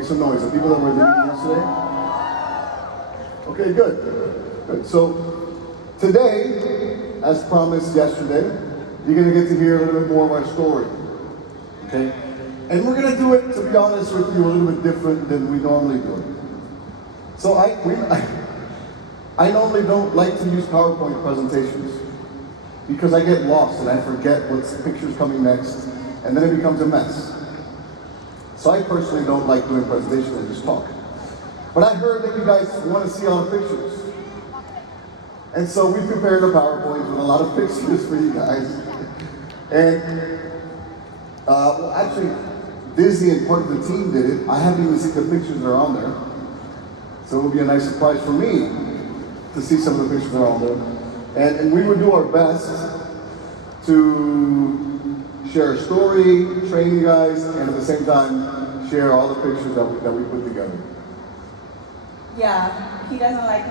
Make some noise. The people that were leaving yesterday. Okay, good. Good. So today, as promised yesterday, you're gonna get to hear a little bit more of our story. Okay? And we're gonna do it, to be honest with you, a little bit different than we normally do it. So I normally don't like to use PowerPoint presentations because I get lost and I forget what picture's coming next, and then it becomes a mess. So I personally don't like doing presentations, I just talk. But I heard that you guys want to see all the pictures. And so we prepared a PowerPoint with a lot of pictures for you guys. And well, actually, Disney and part of the team did it. I haven't even seen the pictures that are on there. So it will be a nice surprise for me to see some of the pictures that are on there. And we will do our best to share a story, train you guys, and at the same time, share all the pictures that we put together. Yeah, he doesn't like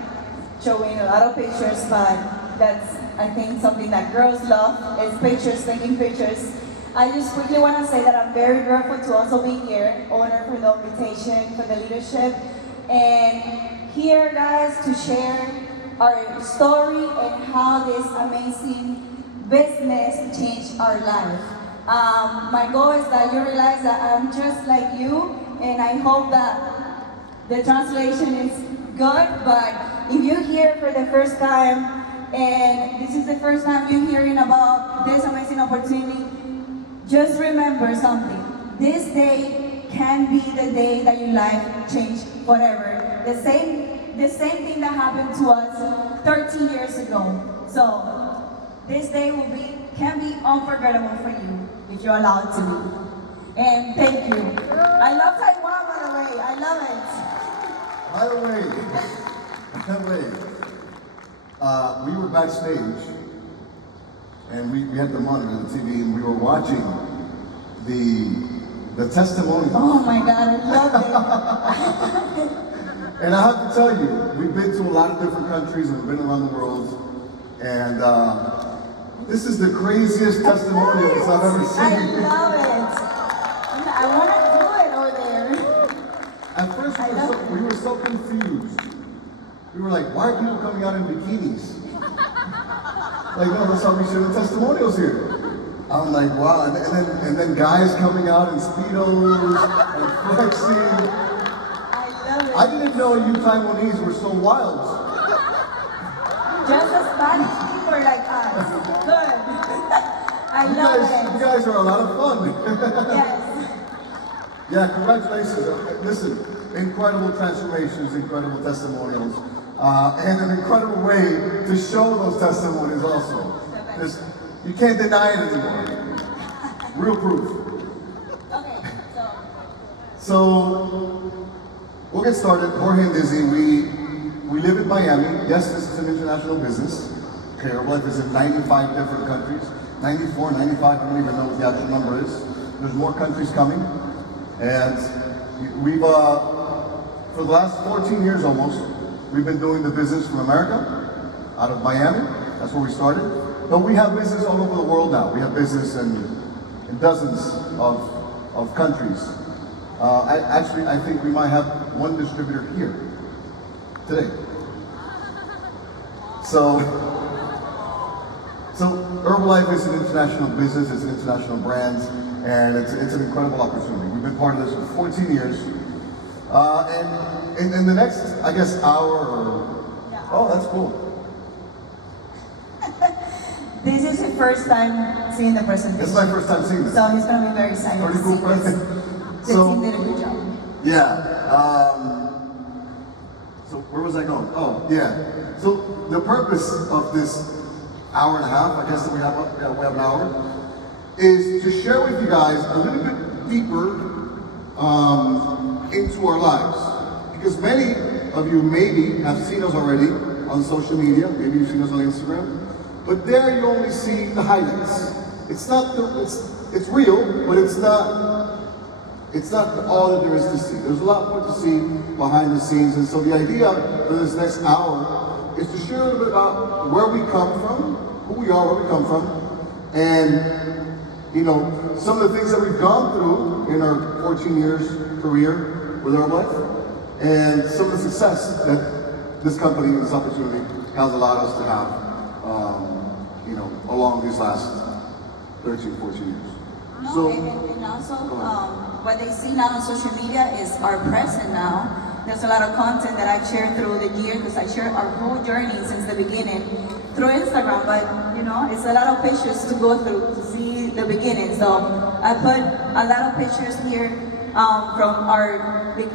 showing a lot of pictures, but that's, I think, something that girls love, is pictures, taking pictures. I just quickly want to say that I'm very grateful to also be here, honored for the invitation, for the leadership, and here, guys, to share our story and how this amazing business changed our life. My goal is that you realize that I'm just like you, and I hope that the translation is good, but if you're here for the first time, and this is the first time you're hearing about this amazing opportunity, just remember something. This day can be the day that your life changed forever. The same thing that happened to us 13 years ago. So this day can be unforgettable for you if you're allowed to be. And thank you. I love Taiwan, by the way. I love it. By the way, we were backstage, and we had the monitor on the TV, and we were watching the testimonials. Oh my God, I love it. And I have to tell you, we've been to a lot of different countries, and we've been around the world, and this is the craziest testimonials I've ever seen. I love it. I want to do it over there. At first, we were so confused. We were like, why are people coming out in bikinis? Like, no, that's how we show the testimonials here. I'm like, wow. And then guys coming out in Speedos and flexing. I love it. I didn't know you Taiwanese were so wild. Just as Spanish people like us. Good. I love it. You guys are a lot of fun. Yes. Yeah, congratulations. Listen, incredible transformations, incredible testimonials, and an incredible way to show those testimonies also. You can't deny it anymore. Real proof. Okay, So, we'll get started. Jorge and Dizzy, we live in Miami. Yes, this is an international business. Okay, our life is in 95 different countries. 94, 95, I don't even know what the actual number is. There's more countries coming. And we've, for the last 14 years almost, we've been doing the business from America, out of Miami. That's where we started. But we have business all over the world now. We have business in dozens of countries. Actually, I think we might have one distributor here today. So Herbalife is an international business, it's an international brand, and it's an incredible opportunity. We've been part of this for 14 years. And in the next, I guess, hour oh, that's cool. This is his first time seeing the presentation. This is my first time seeing this. So he's going to be very excited. Pretty cool present. The team did a good job. Yeah. So where was I going? Oh, yeah. So the purpose of this hour and a half, I guess that we have an hour, is to share with you guys a little bit deeper into our lives. Because many of you maybe have seen us already on social media, maybe you've seen us on Instagram, but there you only see the highlights. It's real, but it's not all that there is to see. There's a lot more to see behind the scenes, and so the idea for this next hour is to share a little bit about where we come from, who we are, where we come from, and some of the things that we've gone through in our 14 years career, with Herbalife, and some of the success that this company, this opportunity, has allowed us to have, along these last 13, 14 years. No, So, and also what they see now on social media is our present now. There's a lot of content that I've shared through the year because I shared our whole journey since the beginning through Instagram, but it's a lot of pictures to go through to see the beginning. So I put a lot of pictures here from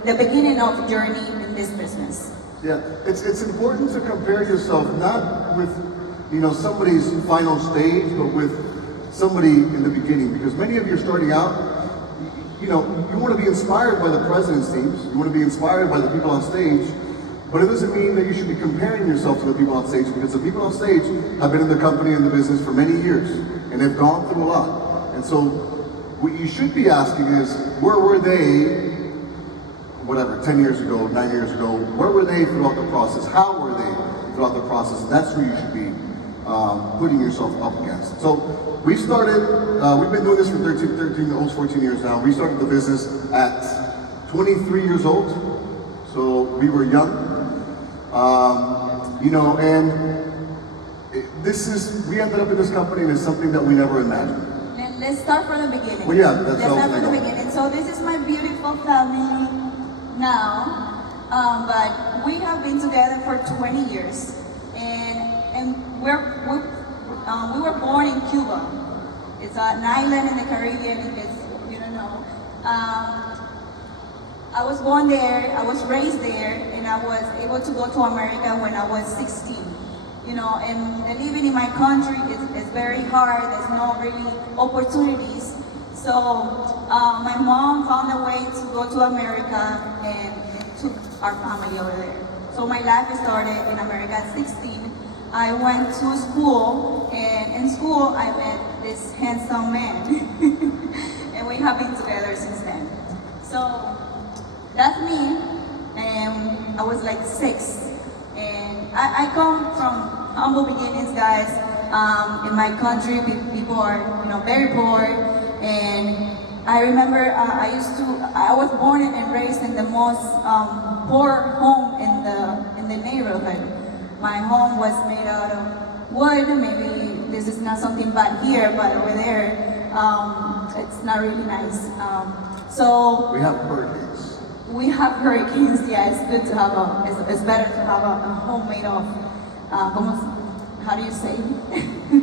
the beginning of the journey in this business. yeah, it's important to compare yourself not with somebody's final stage, but with somebody in the beginning, because many of you are starting out. You want to be inspired by the president's teams. You want to be inspired by the people on stage, but it doesn't mean that you should be comparing yourself to the people on stage, because the people on stage have been in the company and the business for many years, and they've gone through a lot. And so what you should be asking is, where were they, 10 years ago, 9 years ago, where were they throughout the process? How were they throughout the process? And that's who you should be putting yourself up against. So we started, we've been doing this for almost 14 years now. We started the business at 23 years old, so we were young. And we ended up in this company, and it's something that we never imagined. Let's start from the beginning. Well, yeah, Let's start from the beginning. So this is my beautiful family now, but we have been together for 20 years, and we were born in Cuba. It's an island in the Caribbean, in case you don't know. I was born there, I was raised there, and I was able to go to America when I was 16. And living in my country is very hard. There's no really opportunities. So my mom found a way to go to America and took our family over there. So my life started in America at 16. I went to school, and in school I met this handsome man. And we have been together since then. So that's me, and I was like 6. And I come from humble beginnings, guys. In my country, people are, very poor. And I remember I was born and raised in the most poor home in the neighborhood. My home was made out of wood. Maybe this is not something bad here, but over there, it's not really nice. So we have hurricanes. We have hurricanes. Yeah, it's good to have it's better to have a home made of, how do you say?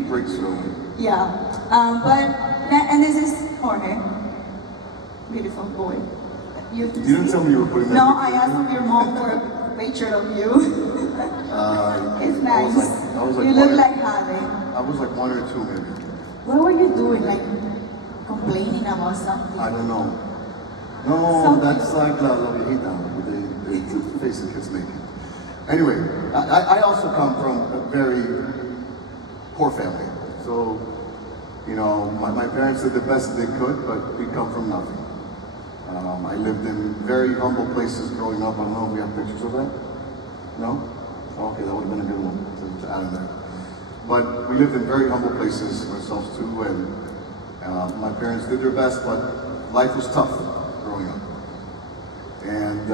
Brick stone. Yeah. And this is Jorge. Beautiful boy. You didn't tell me you were putting that. No, I asked your mom for a picture of you. It's nice. I was like you look like Jade. I was like 1 or 2 maybe. What were you doing? Like complaining about something? I don't know. No, that's like La Viejita, the face the kids make. Anyway, I also come from a very poor family. So, my parents did the best they could, but we come from nothing. I lived in very humble places growing up. I don't know if we have pictures of that. No? Okay, that would have been a good one to add in there. But we lived in very humble places ourselves too, and my parents did their best, but life was tough growing up. And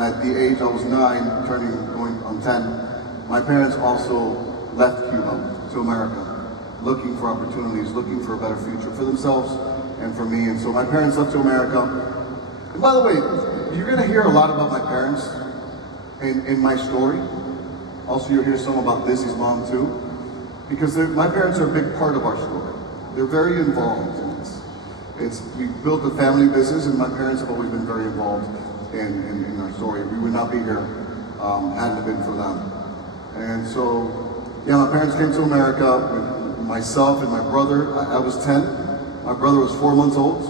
at the age I was 9, going on 10, my parents also left Cuba to America, looking for opportunities, looking for a better future for themselves and for me. And so my parents left to America. And by the way, you're gonna hear a lot about my parents in my story. Also, you'll hear some about Dizzy's mom too, because my parents are a big part of our story. They're very involved in this. We built a family business, and my parents have always been very involved in our story. We would not be here hadn't it been for them. And so, yeah, my parents came to America with myself and my brother. I was 10. My brother was 4 months old.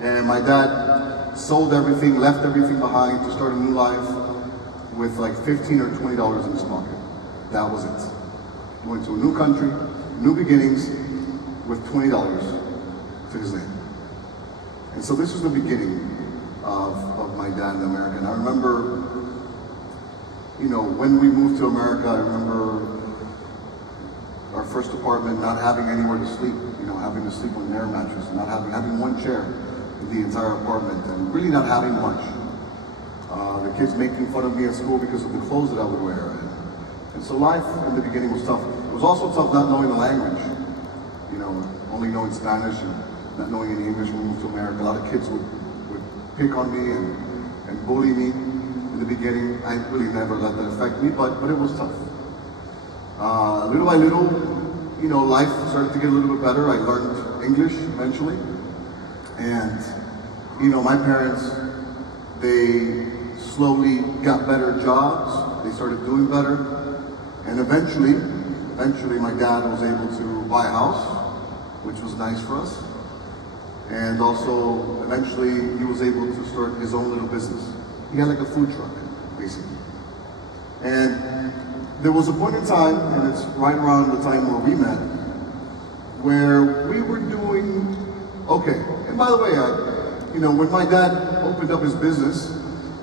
And my dad sold everything, left everything behind to start a new life with like $15 or $20 in his pocket. That was it. He went to a new country, new beginnings, with $20 to his name. And so this was the beginning of my dad in America. And I remember, when we moved to America, I remember our first apartment not having anywhere to sleep, having to sleep on an air mattress, not having one chair. in the entire apartment and really not having much. The kids making fun of me at school because of the clothes that I would wear. And so life in the beginning was tough. It was also tough not knowing the language. You know, only knowing Spanish and not knowing any English when we moved to America. A lot of kids would pick on me and bully me in the beginning. I really never let that affect me, but it was tough. Little by little, you know, life started to get a little bit better. I learned English eventually. And, you know, my parents, they slowly got better jobs. They started doing better. And eventually my dad was able to buy a house, which was nice for us. And also, eventually, he was able to start his own little business. He had like a food truck, basically. And there was a point in time, and it's right around the time where we met, where we were doing okay. And by the way, you know, when my dad opened up his business,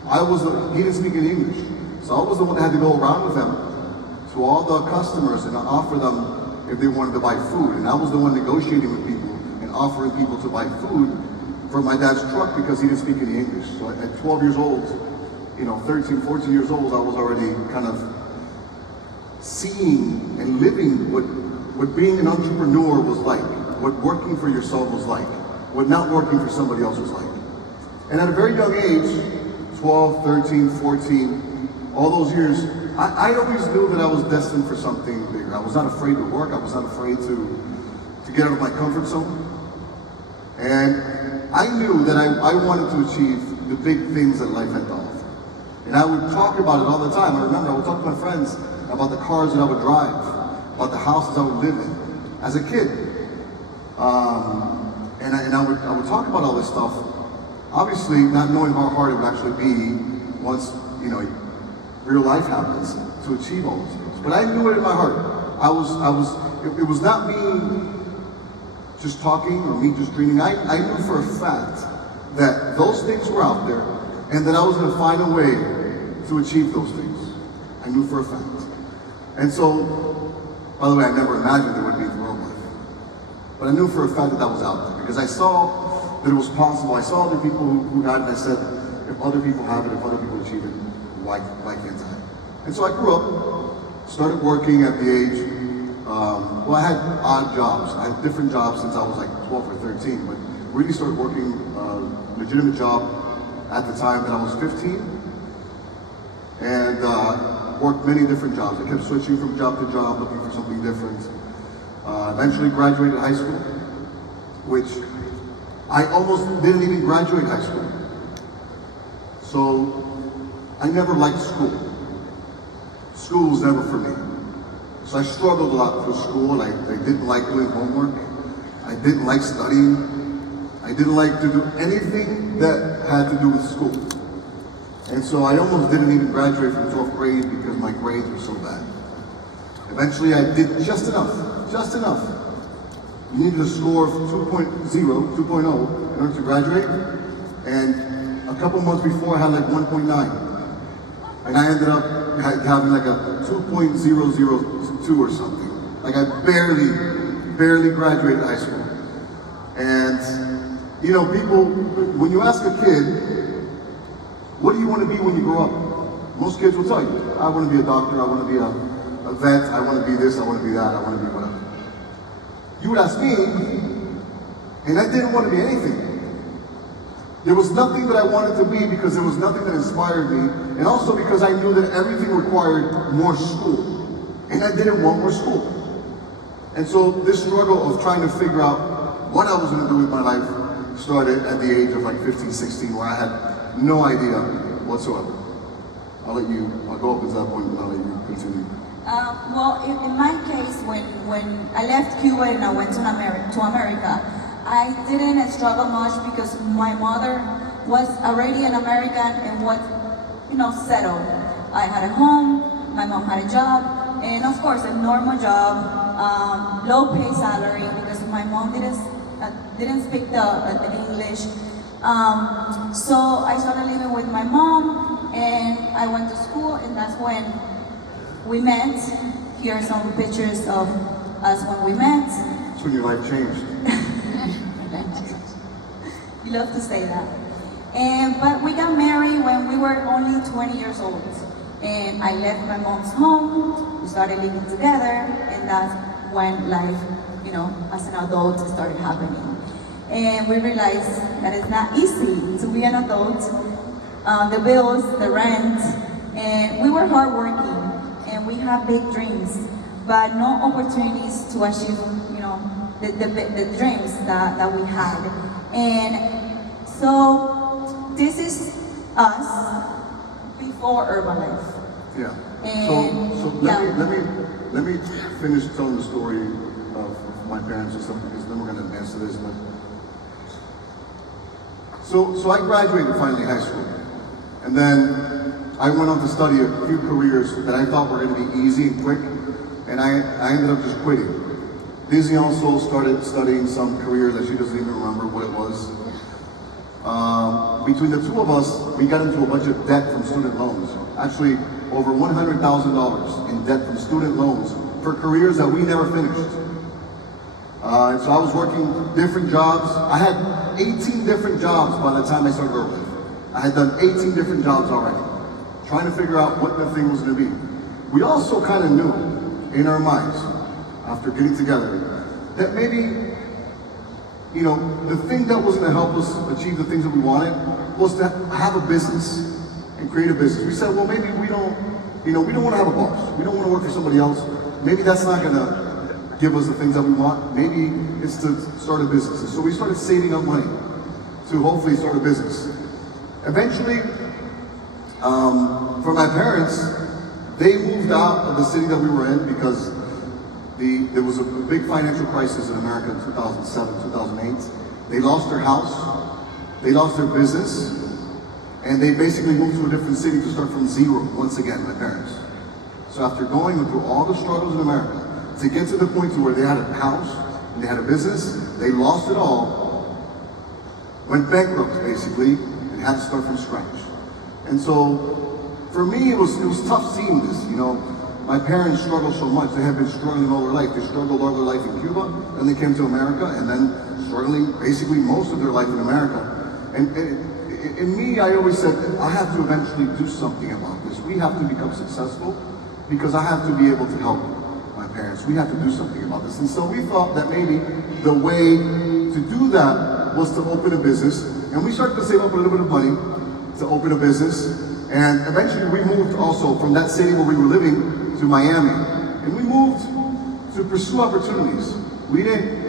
he didn't speak any English. So I was the one that had to go around with him to all the customers and offer them if they wanted to buy food. And I was the one negotiating with people and offering people to buy food for my dad's truck because he didn't speak any English. So at 12 years old, you know, 13, 14 years old, I was already kind of seeing and living what being an entrepreneur was like, what working for yourself was like, what not working for somebody else was like. And at a very young age, 12, 13, 14, all those years, I always knew that I was destined for something bigger. I was not afraid to work. I was not afraid to get out of my comfort zone. And I knew that I wanted to achieve the big things that life had to offer. And I would talk about it all the time. I remember I would talk to my friends about the cars that I would drive, about the houses I would live in as a kid. And I would talk about all this stuff, obviously not knowing how hard it would actually be once, you know, real life happens to achieve all those things. But I knew it in my heart. It was not me just talking or me just dreaming. I knew for a fact that those things were out there and that I was going to find a way to achieve those things. I knew for a fact. And so, by the way, I never imagined there would be real life. But I knew for a fact that that was out there because I saw that it was possible. I saw other people who had it and I said, if other people have it, if other people achieve it, why can't I? And so I grew up, started working at the age, well, I had odd jobs. I had different jobs since I was like 12 or 13, but really started working a legitimate job at the time that I was 15. And worked many different jobs. I kept switching from job to job, looking for something different. Eventually graduated high school, which I almost didn't even graduate high school. So I never liked school. School was never for me. So I struggled a lot through school. I didn't like doing homework. I didn't like studying. I didn't like to do anything that had to do with school. And so I almost didn't even graduate from 12th grade because my grades were so bad. Eventually I did just enough, just enough. You needed a score of 2.0 in order to graduate. And a couple months before I had like 1.9. And I ended up having like a 2.002 or something. Like I barely graduated high school. And, you know, people, when you ask a kid, what do you want to be when you grow up? Most kids will tell you, I want to be a doctor, I want to be a vet, I want to be this, I want to be that, I want to be whatever. You would ask me, and I didn't want to be anything. There was nothing that I wanted to be because there was nothing that inspired me, and also because I knew that everything required more school, and I didn't want more school. And so this struggle of trying to figure out what I was going to do with my life started at the age of like 15, 16, where I had no idea whatsoever. I'll go up to that point and I'll let you continue. Well, in my case, when I left Cuba and I went to America, I didn't struggle much because my mother was already an American and was, you know, settled. I had a home, my mom had a job, and of course a normal job, low pay salary because my mom didn't speak the English. So I started living with my mom and I went to school, and that's when we met. Here are some pictures of us when we met. That's when your life changed. Y love to say that. But we got married when we were only 20 years old. And I left my mom's home, we started living together, and that's when life, as an adult started happening. And we realized that it's not easy to be an adult. The bills, the rent, and we were hardworking, and we had big dreams, but no opportunities to achieve, the dreams that we had. And so this is us before Herbalife. Yeah. And So let me finish telling the story of my parents or something, because then we're going to advance to this. But so I graduated finally high school, and then I went on to study a few careers that I thought were going to be easy and quick, and I ended up just quitting. Lizzie also started studying some career that she doesn't even remember what it was. Between the two of us, we got into a bunch of debt from student loans. Actually, over $100,000 in debt from student loans for careers that we never finished. And so I was working different jobs. I had 18 different jobs by the time I started Herbalife. I had done 18 different jobs already, trying to figure out what the thing was going to be. We also kind of knew in our minds, after getting together, that maybe, the thing that was going to help us achieve the things that we wanted was to have a business and create a business. We said, well, maybe we don't want to have a boss. We don't want to work for somebody else. Maybe that's not going to give us the things that we want. Maybe it's to start a business. And so we started saving up money to hopefully start a business. Eventually, for my parents, they moved out of the city that we were in because there was a big financial crisis in America in 2007, 2008. They lost their house, they lost their business, and they basically moved to a different city to start from zero once again, my parents. So after going through all the struggles in America, to get to the point to where they had a house, and they had a business, they lost it all, went bankrupt basically, and had to start from scratch. And so, for me, it was tough seeing this, My parents struggled so much. They had been struggling all their life. They struggled all their life in Cuba, then they came to America, and then struggling basically most of their life in America. And in me, I always said, I have to eventually do something about this. We have to become successful because I have to be able to help my parents. We have to do something about this. And so we thought that maybe the way to do that was to open a business. And we started to save up a little bit of money to open a business. And eventually we moved also from that city where we were living to Miami. And we moved to pursue opportunities. We didn't,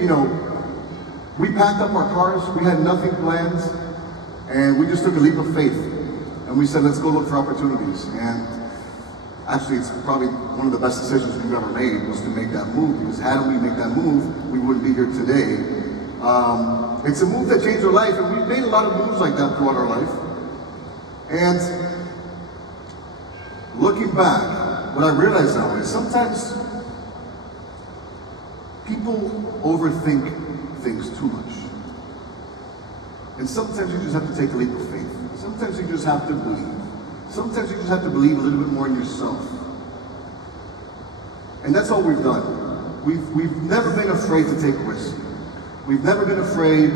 we packed up our cars, we had nothing planned, and we just took a leap of faith. And we said, let's go look for opportunities. And actually, it's probably one of the best decisions we've ever made was to make that move, because had we made that move, we wouldn't be here today. It's a move that changed our life, and we've made a lot of moves like that throughout our life. And looking back, what I realize now is sometimes people overthink things too much. And sometimes you just have to take a leap of faith. Sometimes you just have to believe. Sometimes you just have to believe a little bit more in yourself. And that's all we've done. We've never been afraid to take risks. We've never been afraid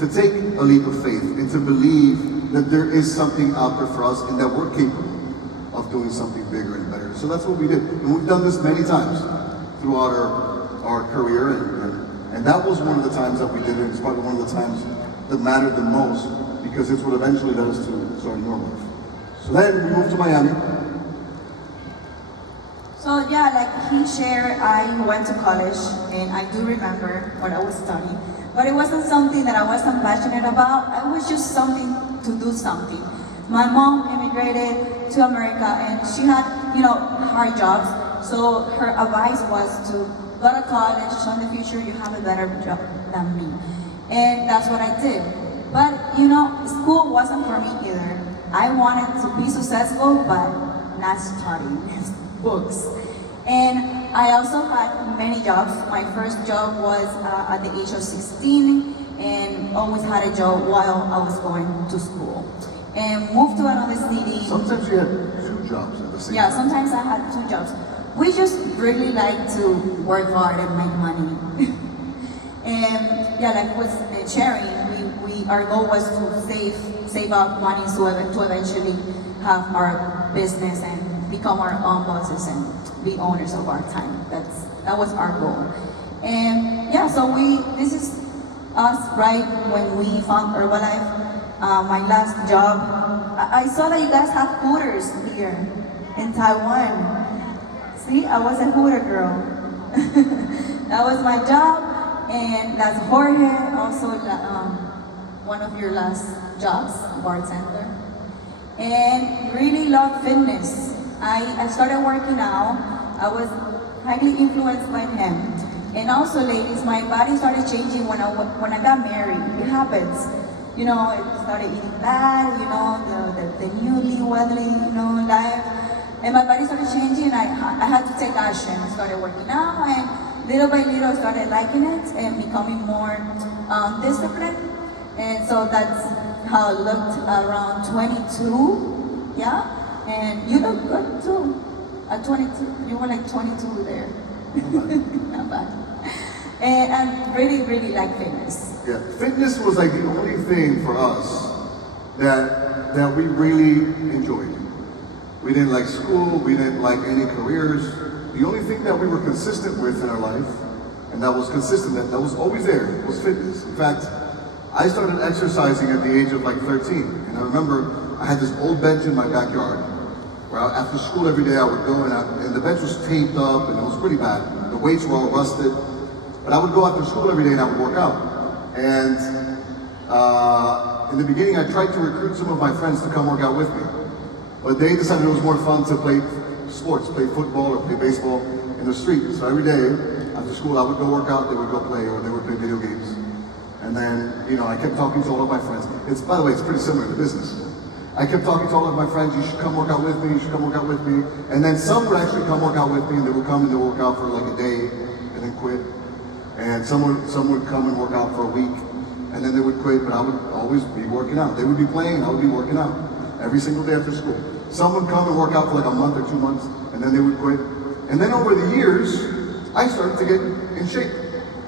to take a leap of faith and to believe that there is something out there for us and that we're capable of doing something bigger and better. So that's what we did. And we've done this many times throughout our career. And that was one of the times that we did it. It's probably one of the times that mattered the most because it's what eventually led us to starting Herbalife. So then we moved to Miami. So yeah, like he shared, I went to college and I do remember what I was studying. But it wasn't something that I wasn't passionate about. It was just something to do something. My mom immigrated to America and she had, hard jobs. So her advice was to go to college, so in the future you have a better job than me. And that's what I did. But, school wasn't for me either. I wanted to be successful, but not studying books. And I also had many jobs. My first job was at the age of 16 and always had a job while I was going to school. And moved to another city. Sometimes you had 2 jobs at the same time. Yeah, sometimes I had 2 jobs. We just really like to work hard and make money. And yeah, like with sharing, we our goal was to save up money to eventually have our business and become our own bosses and be owners of our time. That was our goal. And yeah, so this is us right when we found Herbalife. My last job, I saw that you guys have hooters here in Taiwan. See, I was a hooter girl. That was my job, and that's Jorge, also one of your last jobs, bartender. And really love fitness. I started working out. I was highly influenced by him. And also, ladies, my body started changing when I got married. It happens. You know, I started eating bad, you know, the newlywedly, you know, life. And my body started changing, and I had to take action. I started working out, and little by little I started liking it and becoming more disciplined. And so that's how I looked around 22, yeah? And you look good too. At 22, you were like 22 there. Not bad. And I really, really like fitness. Yeah, fitness was like the only thing for us that we really enjoyed. We didn't like school, we didn't like any careers. The only thing that we were consistent with in our life, and that was consistent, that was always there, was fitness. In fact, I started exercising at the age of like 13. And I remember I had this old bench in my backyard where after school every day I would go and the bench was taped up and it was pretty bad. The weights were all rusted. But I would go after school every day and I would work out. And in the beginning I tried to recruit some of my friends to come work out with me. But they decided it was more fun to play sports, play football or play baseball in the street. So every day after school I would go work out, they would go play, or they would play video games. And then, you know, I kept talking to all of my friends. By the way, it's pretty similar to business. I kept talking to all of my friends, you should come work out with me, you should come work out with me. And then some would actually come work out with me, and they would come and they would work out for like a day and then quit. And some would come and work out for a week, and then they would quit, but I would always be working out. They would be playing, I would be working out every single day after school. Some would come and work out for like a month or 2 months, and then they would quit. And then over the years, I started to get in shape.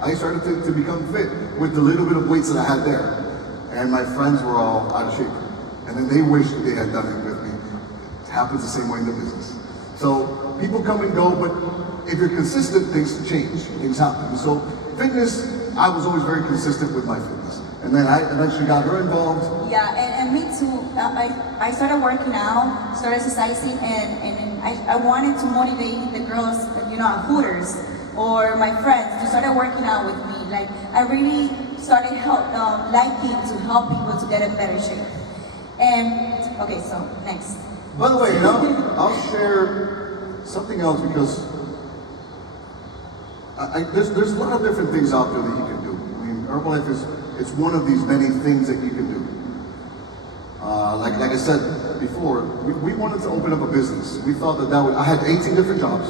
I started to become fit with the little bit of weights that I had there. And my friends were all out of shape. And then they wished that they had done it with me. It happens the same way in the business. So people come and go, but if you're consistent, things change, things happen. So fitness, I was always very consistent with my fitness. And then I eventually got her involved. Yeah, and me too. I started working out, started exercising, and I wanted to motivate the girls, you know, at Hooters, or my friends, to start working out with me. Like, I really started liking to help people to get in better shape. And, okay, so, next. By the way, you know, I'll share something else because there's a lot of different things out there that you can do. I mean, Herbalife it's one of these many things that you can do. Like I said before, we wanted to open up a business. We thought that would, I had 18 different jobs.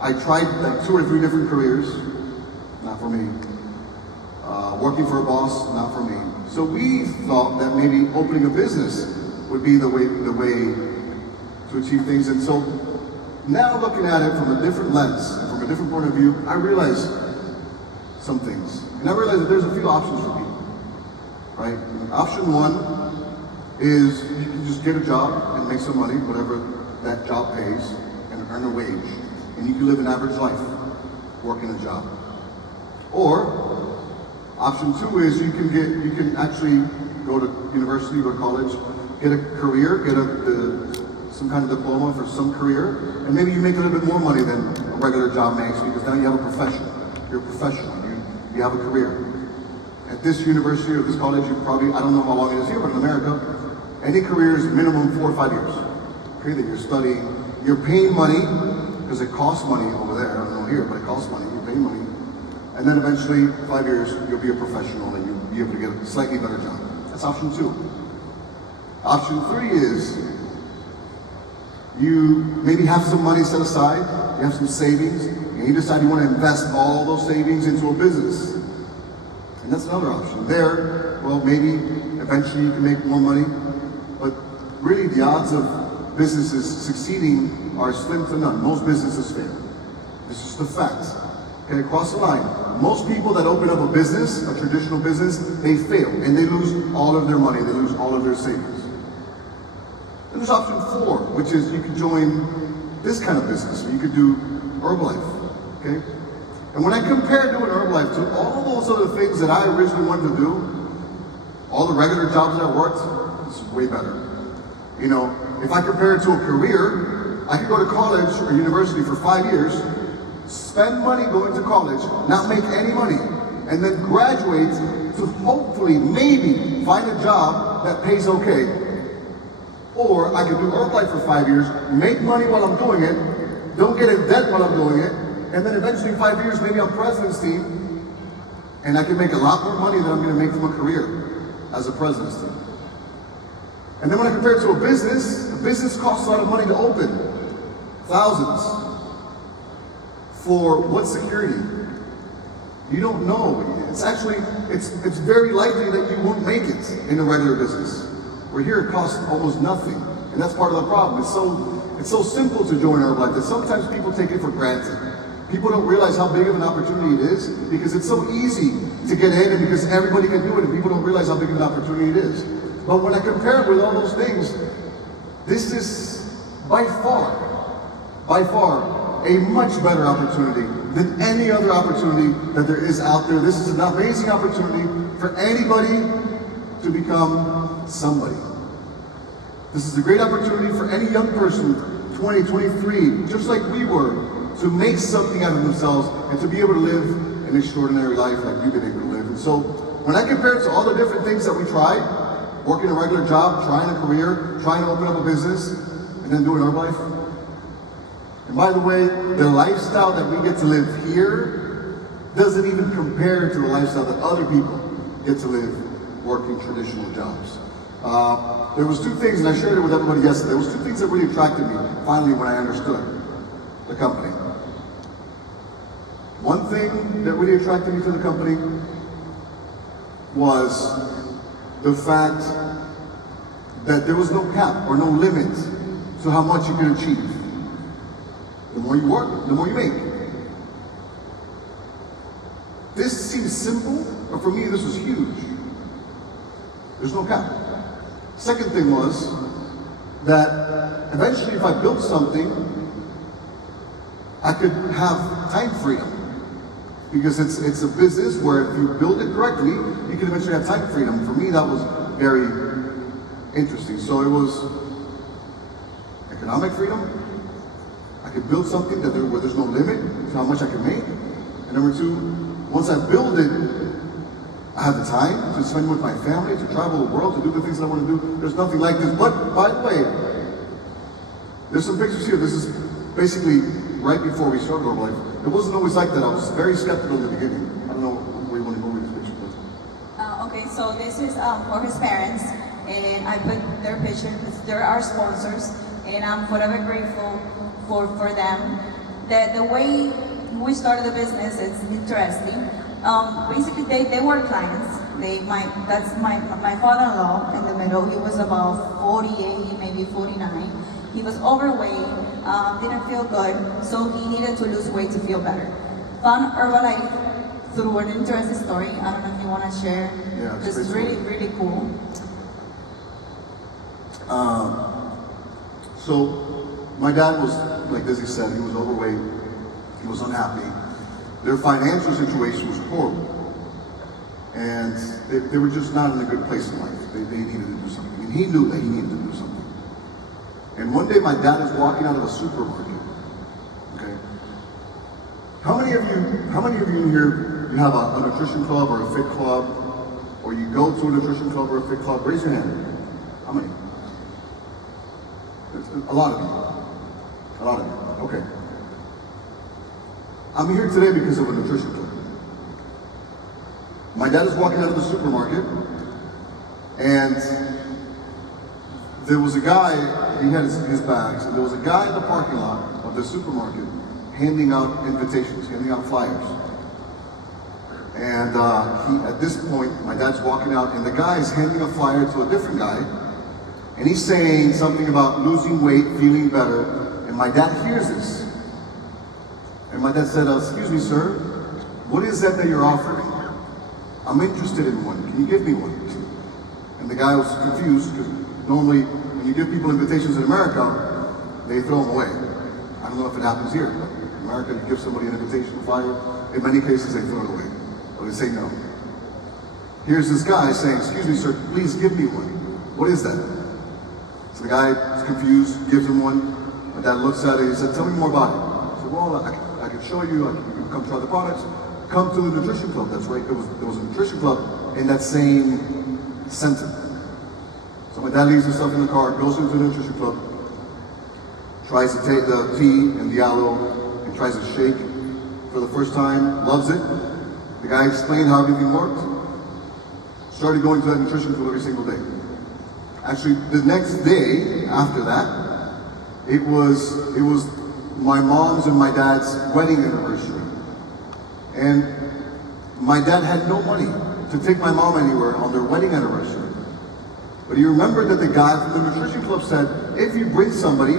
I tried like 2 or 3 different careers, not for me. Working for a boss, not for me. So we thought that maybe opening a business would be the way to achieve things. And so now looking at it from a different lens, from a different point of view, I realize some things. And I realize that there's a few options for people, right? Option 1 is you can just get a job and make some money, whatever that job pays, and earn a wage. And you can live an average life working a job. Or option 2 is you can actually go to university, go to college, get a career, get some kind of diploma for some career, and maybe you make a little bit more money than a regular job makes because now you have a profession. You're a professional. You have a career. At this university or this college, you probably, I don't know how long it is here, but in America, any career is minimum 4 or 5 years. Okay, that you're studying, you're paying money, because it costs money over there, I don't know here, but it costs money, you're paying money. And then eventually, 5 years, you'll be a professional and you'll be able to get a slightly better job. That's option 2. Option 3 is, you maybe have some money set aside, you have some savings, and you decide you want to invest all those savings into a business. And that's another option. There, well, maybe eventually you can make more money, but really the odds of businesses succeeding are slim to none. Most businesses fail. This is the fact. Okay, across the line. Most people that open up a business, a traditional business, they fail and they lose all of their money, they lose all of their savings. Then there's option 4, which is you could join this kind of business, or you could do Herbalife, okay? And when I compare doing Herbalife to all those other things that I originally wanted to do, all the regular jobs that I worked, it's way better. You know, if I compare it to a career, I could go to college or university for 5 years, spend money going to college, not make any money, and then graduate to hopefully, maybe, find a job that pays okay. Or I could do Herbalife for 5 years, make money while I'm doing it, don't get in debt while I'm doing it, and then eventually in 5 years, maybe I'm president's team, and I can make a lot more money than I'm gonna make from a career as a president's team. And then when I compare it to a business costs a lot of money to open, thousands. For what security? You don't know. It's actually, it's very likely that you won't make it in a regular business. Where here it costs almost nothing. And that's part of the problem. It's so simple to join Herbalife that sometimes people take it for granted. People don't realize how big of an opportunity it is because it's so easy to get in and because everybody can do it and people don't realize how big of an opportunity it is. But when I compare it with all those things, this is by far, a much better opportunity than any other opportunity that there is out there. This is an amazing opportunity for anybody to become somebody. This is a great opportunity for any young person, 20, 23, just like we were, to make something out of themselves and to be able to live an extraordinary life like we've been able to live. And so when I compare it to all the different things that we tried, working a regular job, trying a career, trying to open up a business, and then doing Herbalife. And by the way, the lifestyle that we get to live here doesn't even compare to the lifestyle that other people get to live working traditional jobs. There was 2 things, and I shared it with everybody yesterday. There was 2 things that really attracted me, finally, when I understood the company. One thing that really attracted me to the company was the fact that there was no cap or no limit to how much you could achieve. The more you work, the more you make. This seems simple, but for me this was huge. There's no cap. Second thing was that eventually if I built something, I could have time freedom. Because it's a business where if you build it correctly, you can eventually have time freedom. For me, that was very interesting. So it was economic freedom. I could build something where there's no limit to how much I can make. And number 2, once I build it, I have the time to spend with my family, to travel the world, to do the things that I want to do. There's nothing like this. But by the way, there's some pictures here. This is basically right before we started Herbalife. It wasn't always like that. I was very skeptical in the beginning. I don't know where you want to go with this picture. Okay, so this is Jorge's parents, and I put their picture because they're our sponsors, and I'm forever grateful for them. The way we started the business is interesting. Basically, they were clients. That's my father-in-law in the middle. He was about 48, maybe 49. He was overweight, didn't feel good, so he needed to lose weight to feel better. Found Herbalife through an interesting story. I don't know if you want to share. Yeah, this is really, really cool. So my dad was, like Dizzy said, he was overweight, he was unhappy. Their financial situation was horrible. And they were just not in a good place in life. They needed to do something. And he knew that he needed to do something. And one day my dad is walking out of a supermarket. Okay. How many of you in here, you have a nutrition club or a fit club, or you go to a nutrition club or a fit club? Raise your hand. How many? A lot of you. A lot of you. Okay. I'm here today because of a nutrition club. My dad is walking out of the supermarket, and there was a guy, he had his bags, and there was a guy in the parking lot of the supermarket handing out invitations, handing out flyers. And at this point, my dad's walking out, and the guy is handing a flyer to a different guy, and he's saying something about losing weight, feeling better, and my dad hears this. And my dad said, excuse me, sir, what is that you're offering? I'm interested in one. Can you give me one? And the guy was confused because normally when you give people invitations in America, they throw them away. I don't know if it happens here, but in America, you give somebody an invitation to flyer, in many cases they throw it away, or they say no. Here's this guy saying, excuse me, sir, please give me one. What is that? So the guy is confused, gives him one. My dad looks at it, he said, tell me more about it. I said, well, I can show you, you can come try the products. Come to the nutrition club. That's right, there was a nutrition club in that same center. So my dad leaves his stuff in the car, goes into the nutrition club, tries to take the tea and the aloe, and tries to shake for the first time, loves it. The guy explained how everything worked. Started going to that nutrition club every single day. Actually, the next day after that, it was my mom's and my dad's wedding anniversary. And my dad had no money to take my mom anywhere on their wedding anniversary. But he remembered that the guy from the nutrition club said, if you bring somebody,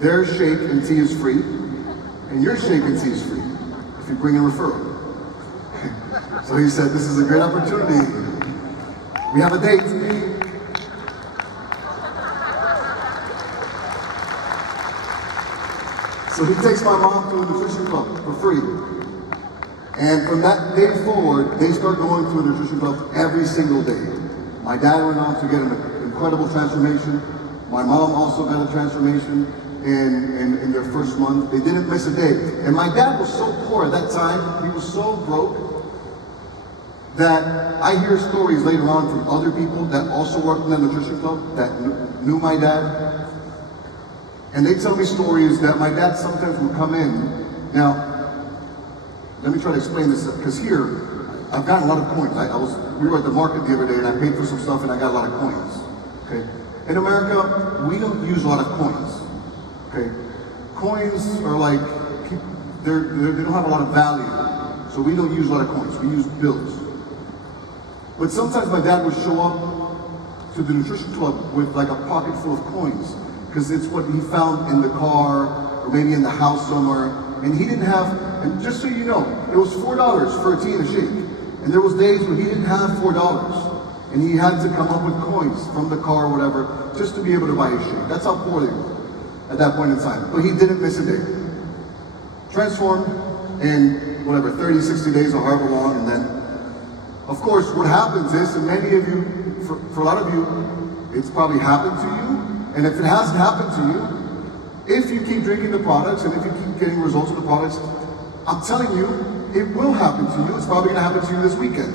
their shake and tea is free, and your shake and tea is free, if you bring a referral. So he said, this is a great opportunity. We have a date. So he takes my mom to a nutrition club for free. And from that day forward, they start going to a nutrition club every single day. My dad went on to get an incredible transformation. My mom also got a transformation in their first month. They didn't miss a day. And my dad was so poor at that time, he was so broke, that I hear stories later on from other people that also worked in the nutrition club that knew my dad. And they tell me stories that my dad sometimes would come in. Now, let me try to explain this, because here, I've gotten a lot of coins. We were at the market the other day and I paid for some stuff and I got a lot of coins, okay? In America, we don't use a lot of coins, okay? Coins are like, they don't have a lot of value, so we don't use a lot of coins, we use bills. But sometimes my dad would show up to the nutrition club with like a pocket full of coins, because it's what he found in the car or maybe in the house somewhere, and he didn't have, and just so you know, it was $4 for a tea and a shake. And there was days when he didn't have $4, and he had to come up with coins from the car or whatever, just to be able to buy a shake. That's how poor they were at that point in time. But he didn't miss a day. Transformed in whatever, 30, 60 days or however long, and then, of course, what happens is, and many of you, for a lot of you, it's probably happened to you, and if it hasn't happened to you, if you keep drinking the products and if you keep getting results with the products, I'm telling you, it will happen to you. It's probably going to happen to you this weekend.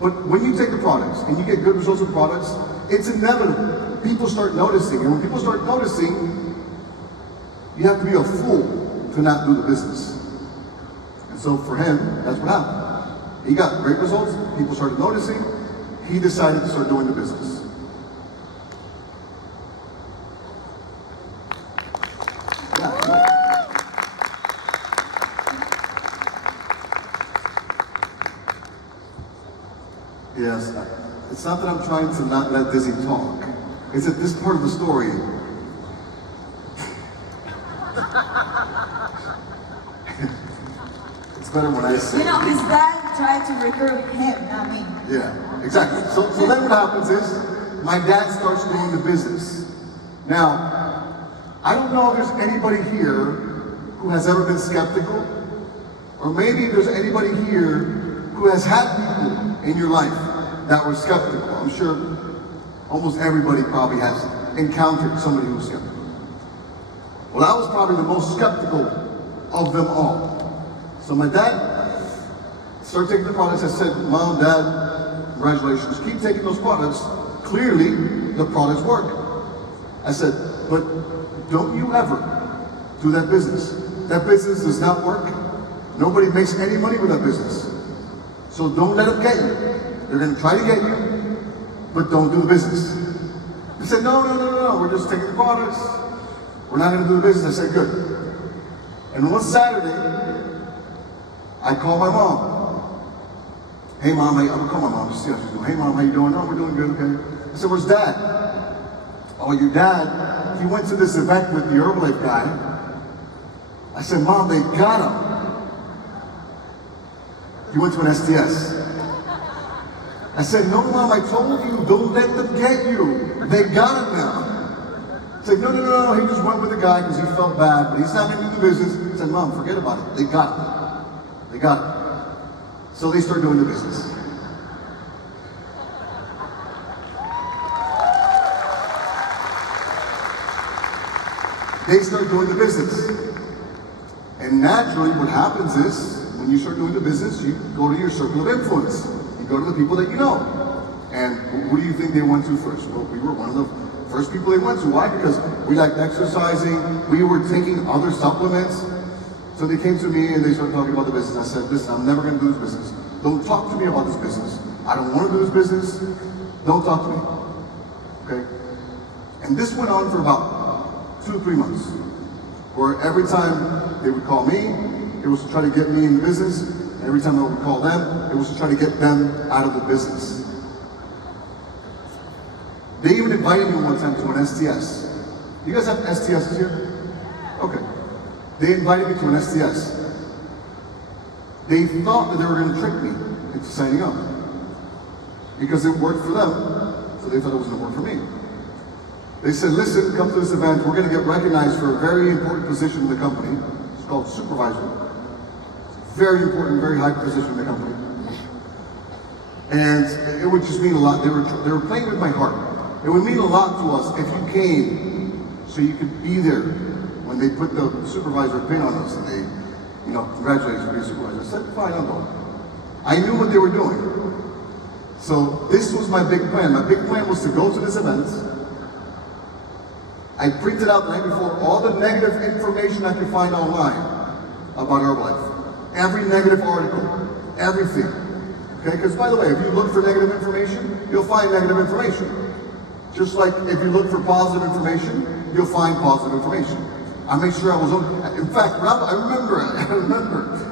But when you take the products and you get good results with products, it's inevitable. People start noticing. And when people start noticing, you have to be a fool to not do the business. And so for him, that's what happened. He got great results. People started noticing. He decided to start doing the business. Yes, it's not that I'm trying to not let Dizzy talk. It's that this part of the story, it's better when I say. You know, his dad tried to recruit him, not me. Yeah, exactly. So then what happens is, my dad starts doing the business. Now, I don't know if there's anybody here who has ever been skeptical, or maybe there's anybody here who has had people in your life that were skeptical. I'm sure almost everybody probably has encountered somebody who was skeptical. Well, I was probably the most skeptical of them all. So my dad started taking the products. I said, Mom, Dad, congratulations, keep taking those products. Clearly, the products work. I said, but don't you ever do that business. That business does not work. Nobody makes any money with that business. So don't let them get you. They're going to try to get you, but don't do the business. He said, no, we're just taking the products. We're not going to do the business. I said, good. And one Saturday, I called my mom. Hey Mom, I'm going to call my mom to see how she's doing. Hey Mom, how you doing? Oh, we're doing good, okay. I said, where's Dad? Oh, your dad, he went to this event with the Herbalife guy. I said, Mom, they got him. He went to an STS. I said, no, Mom, I told you, don't let them get you. They got it now. It's like, no, he just went with the guy because he felt bad, but he's not going to do the business. I said, Mom, forget about it. They got it. They got it. So they start doing the business. They start doing the business. And naturally, what happens is, when you start doing the business, you go to your circle of influence. You go to the people that you know. And who do you think they went to first? Well, we were one of the first people they went to. Why? Because we liked exercising, we were taking other supplements. So they came to me and they started talking about the business. I said, listen, I'm never going to do this business. Don't talk to me about this business. I don't want to do this business. Don't talk to me. Okay? And this went on for about 2 or 3 months. Where every time they would call me, it was to try to get me in the business. And every time I would call them, it was to try to get them out of the business. They even invited me one time to an STS. You guys have STSs here? Okay. They invited me to an STS. They thought that they were going to trick me into signing up. Because it worked for them, so they thought it was going to work for me. They said, listen, come to this event. We're going to get recognized for a very important position in the company. It's called supervisor. Very important, very high position in the company. And it would just mean a lot. They were playing with my heart. It would mean a lot to us if you came so you could be there when they put the supervisor pin on us and they, congratulations for being supervisor. I said, fine, I'll go. I knew what they were doing. So this was my big plan. My big plan was to go to this event. I printed out the night before all the negative information I could find online about Herbalife. Every negative article, everything. Okay, because by the way, if you look for negative information, you'll find negative information. Just like if you look for positive information, you'll find positive information. I made sure I was on. In fact, I remember,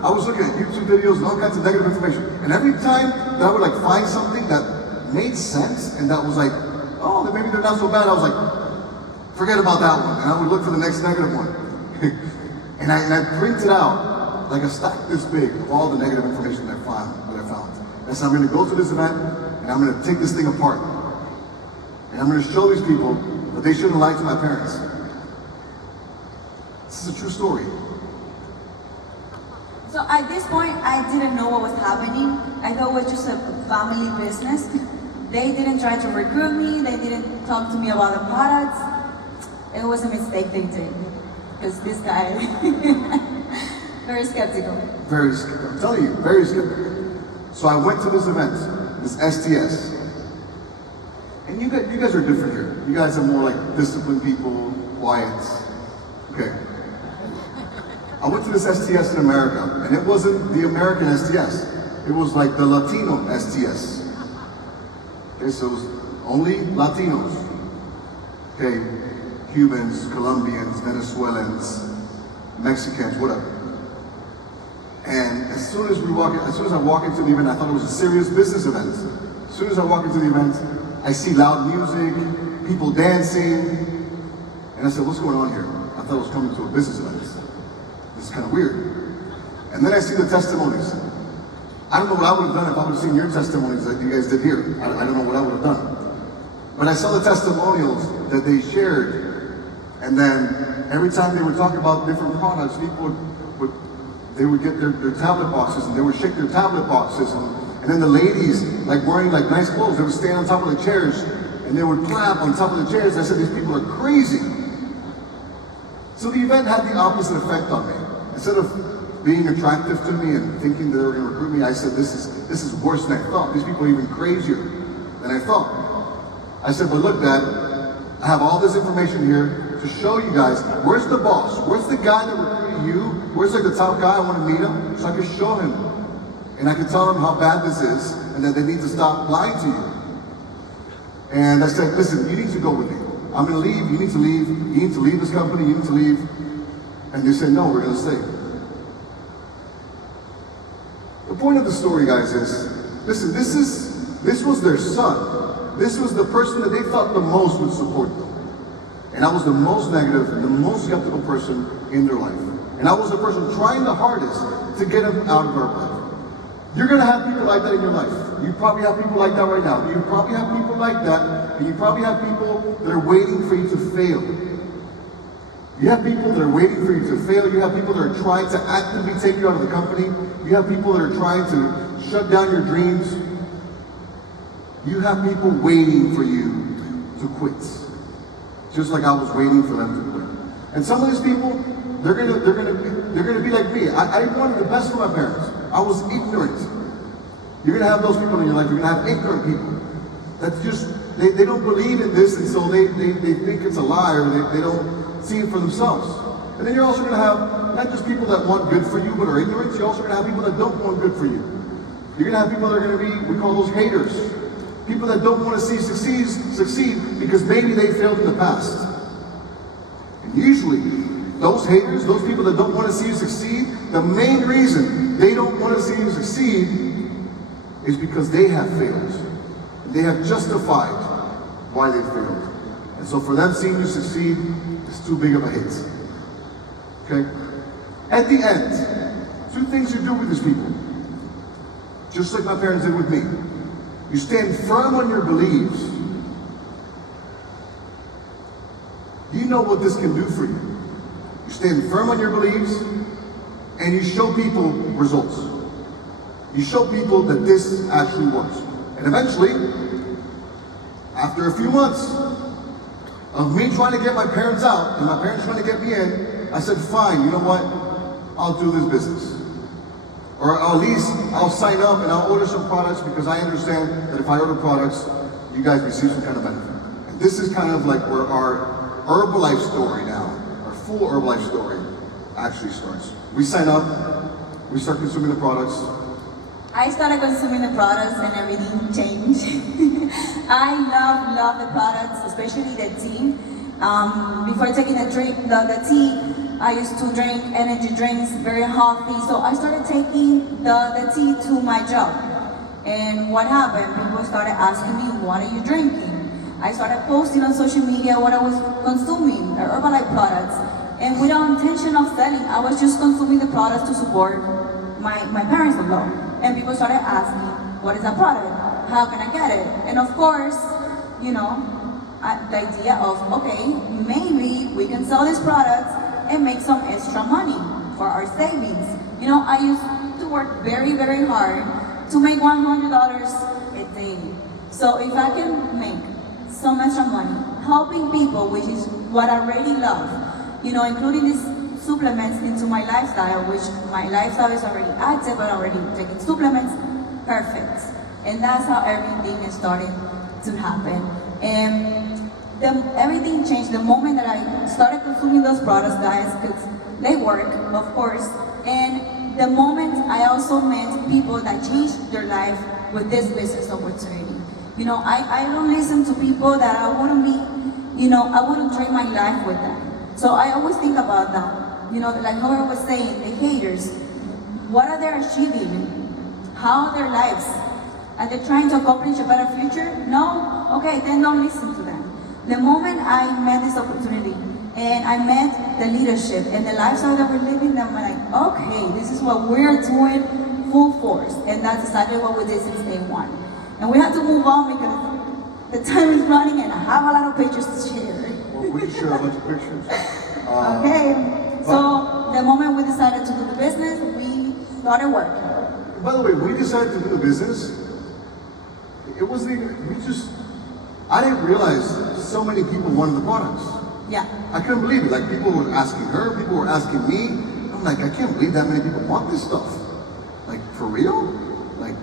I was looking at YouTube videos and all kinds of negative information. And every time that I would find something that made sense and that was oh, then maybe they're not so bad, I was forget about that one. And I would look for the next negative one. and I printed out a stack this big of all the negative information that I found. And so I'm going to go to this event and I'm going to take this thing apart. And I'm going to show these people that they shouldn't lie to my parents. This is a true story. So at this point, I didn't know what was happening. I thought it was just a family business. They didn't try to recruit me. They didn't talk to me about the products. It was a mistake they did. Because this guy, very skeptical. Very skeptical. I'm telling you, very skeptical. So I went to this event, this STS. And you guys are different here. You guys are more disciplined people, quiet. Okay. I went to this STS in America, and it wasn't the American STS. It was the Latino STS. Okay, so it was only Latinos. Okay, Cubans, Colombians, Venezuelans, Mexicans, whatever. And as soon as I walk into the event, I thought it was a serious business event. As soon as I walk into the event, I see loud music, people dancing, and I said, what's going on here? I thought I was coming to a business event. This is kind of weird. And then I see the testimonies. I don't know what I would have done if I would have seen your testimonies that you guys did here. I don't know what I would have done. But I saw the testimonials that they shared, and then every time they would talk about different products, people would get their tablet boxes, and they would shake their tablet boxes, and then the ladies, wearing nice clothes, they would stand on top of the chairs, and they would clap on top of the chairs. I said, these people are crazy. So the event had the opposite effect on me. Instead of being attractive to me and thinking that they were going to recruit me, I said, this is worse than I thought. These people are even crazier than I thought. I said, but look, Dad, I have all this information here to show you guys, where's the boss? Where's the guy that recruited you? Where's the top guy? I want to meet him so I can show him. And I can tell them how bad this is and that they need to stop lying to you. And I said, listen, you need to go with me. I'm going to leave, you need to leave, you need to leave this company, you need to leave. And they said, no, we're going to stay. The point of the story, guys, is, listen, this was their son. This was the person that they thought the most would support them. And I was the most negative and the most skeptical person in their life. And I was the person trying the hardest to get them out of our life. You're gonna have people like that in your life. You probably have people like that right now. You probably have people like that, and you probably have people that are waiting for you to fail. You have people that are waiting for you to fail. You have people that are trying to actively take you out of the company. You have people that are trying to shut down your dreams. You have people waiting for you to quit. Just like I was waiting for them to quit. And some of these people, they're gonna be like me. I wanted the best for my parents. I was ignorant. You're gonna have those people in your life. You're gonna have ignorant people. That's just, they don't believe in this, and so they think it's a lie, or they don't see it for themselves. And then you're also gonna have not just people that want good for you but are ignorant. You're also gonna have people that don't want good for you. You're gonna have people that are gonna be, we call those haters. People that don't want to see you succeed because maybe they failed in the past. And usually, those haters, those people that don't want to see you succeed, the main reason they don't want to see you succeed is because they have failed. They have justified why they failed. And so for them seeing you succeed is too big of a hit. Okay? At the end, two things you do with these people. Just like my parents did with me. You stand firm on your beliefs. You know what this can do for you. You stand firm on your beliefs, and you show people results. You show people that this actually works. And eventually, after a few months of me trying to get my parents out, and my parents trying to get me in, I said, fine, you know what? I'll do this business. Or at least I'll sign up and I'll order some products, because I understand that if I order products, you guys receive some kind of benefit. And this is kind of like where our Herbalife story now, our full Herbalife story actually starts. We sign up, we start consuming the products. I started consuming the products and everything changed. I love the products, especially the tea. Before taking the tea, I used to drink energy drinks, very healthy. So I started taking the tea to my job. And what happened? People started asking me, what are you drinking? I started posting on social media what I was consuming, the Herbalife products. And without intention of selling, I was just consuming the products to support my parents as well. And people started asking, what is that product? How can I get it? And of course, you know, the idea of, okay, maybe we can sell these products and make some extra money for our savings. You know, I used to work very, very hard to make $100 a day. So if I can make some extra money helping people, which is what I really love, you know, including these supplements into my lifestyle, which my lifestyle is already active, but already taking supplements, perfect. And that's how everything is starting to happen. And everything changed the moment that I started consuming those products, guys, because they work, of course. And the moment I also met people that changed their life with this business opportunity. You know, I don't listen to people that I wouldn't be, you know, I wouldn't trade my life with them. So I always think about that. You know, like how I was saying, the haters, what are they achieving? How are their lives? Are they trying to accomplish a better future? No? Okay, then don't listen to them. The moment I met this opportunity and I met the leadership and the lifestyle that we're living, I'm like, okay, this is what we're doing full force. And that's exactly what we did since day one. And we had to move on because the time is running and I have a lot of pictures to share. Well, we can share a bunch of pictures. Okay, so the moment we decided to do the business, we started working. By the way, we decided to do the business. It wasn't even, I didn't realize so many people wanted the products. Yeah. I couldn't believe it. Like, people were asking her, people were asking me. I'm like, I can't believe that many people want this stuff. Like, for real? Like,